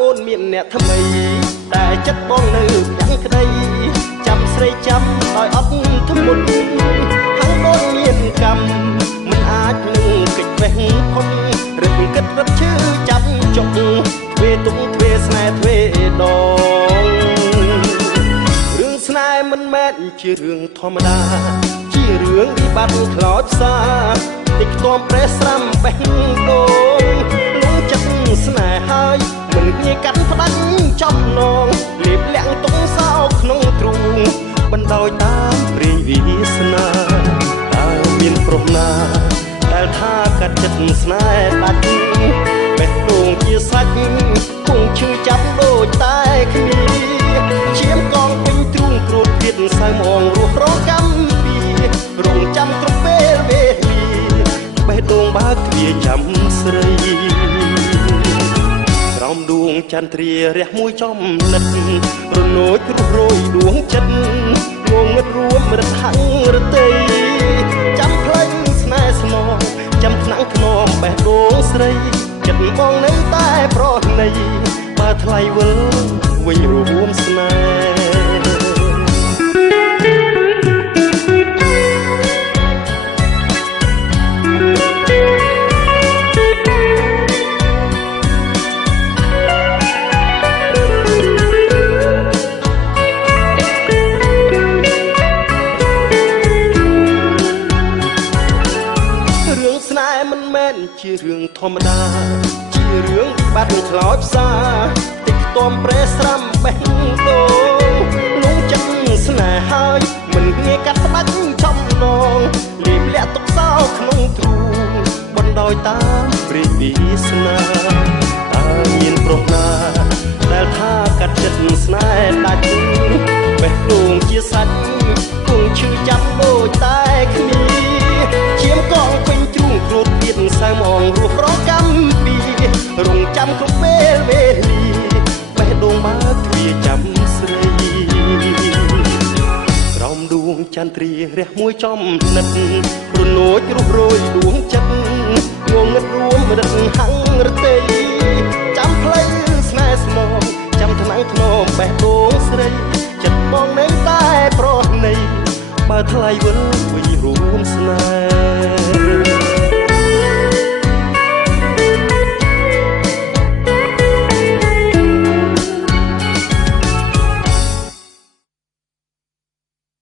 អូនមានអ្នកថ្មីតែចិត្តបងនៅយ៉ាងក្តីចាំស្រីចាំឲ្យអត់ធ្មត់ខាងអូនមានកម្មមិនអាចនឹងកិច្ចវេះផុតរឹកគិតរត់ឈឺចាំចុកទ្វេទុំទ្វេស្នេហ៍ទ្វេដងរឿងស្នេហ៍មិនមែនជារឿងធម្មតាជារឿងវិបត្តិខ្លោចផ្សាតិចខ្ទាំប្រេះស្រាំបេះដូងលងចិត្តស្នេហ៍ហើយមិនងាយកាត់ផ្ដាច់ចំណងលៀបលាក់ទុំសោក្នុងទ្រូងបណ្ដោយតាមព្រាយវាសនាតើមានប្រុសណាដែលថាកាត់ចិត្តស្នេហ៍ដាច់បេះដូងជាសាច់គង់ឈឺចាប់ដូចតែគ្នាឈាមកងពេញទ្រូងគ្រូតទៀតសៅមងរស់រងកម្មពីរងចាំគ្រប់ពេលវេលាបេះដូងបើកទ្វារចាំស្រីក្រោមដួងចន្ទ្រារះមួយចំណិតរនោចរុះរយដួងចិត្តងងឹតរួមរត់ហង្រតីចាំផ្លេចស្នេហ៍ស្មងចាំថ្នាក់ខ្នងបេះដូងស្រីចិត្តបងនៅតែប្រណីបើថ្លៃវិលវិញរួមស្នេហ៍ជារឿងធម្មតាជារឿងវិបត្តិខ្លោចផ្សាតិចខ្ទាំប្រេះស្រាំបេះដូងលងចិត្តស្នេហ៍ហើយមិនងាយកាត់ផ្ដាច់ចំណងលៀបលាក់ទុកសោក្នុងទ្រូងបណ្ដោយតាមព្រាយវាសនាតើមានប្រុសណាដែលថាកាត់ចិត្តស្នេហ៍ដាច់បេះដូងជាសាច់គង់ឈឺចាប់ដូចតែគ្នាឈាមកងពេញទ្រូងគ្រូតទៀតសៅមងរស់រងកម្មពីរងចាំគ្រប់ពេលវេលាបេះដូងបើកទ្វារចាំស្រីក្រោមដួងចន្ទ្រារះមួយចំណិតរនោចរុះរយដួងចិត្តងងឹតរួមរឹកហង្រតីចាំផ្លូវស្នេហ៍ស្មងចាំថ្នាំងធ្នមបេះដូងស្រីចិត្តបងនៅតែប្រណីបើថ្លៃវិលវិញរួមស្នេហ៍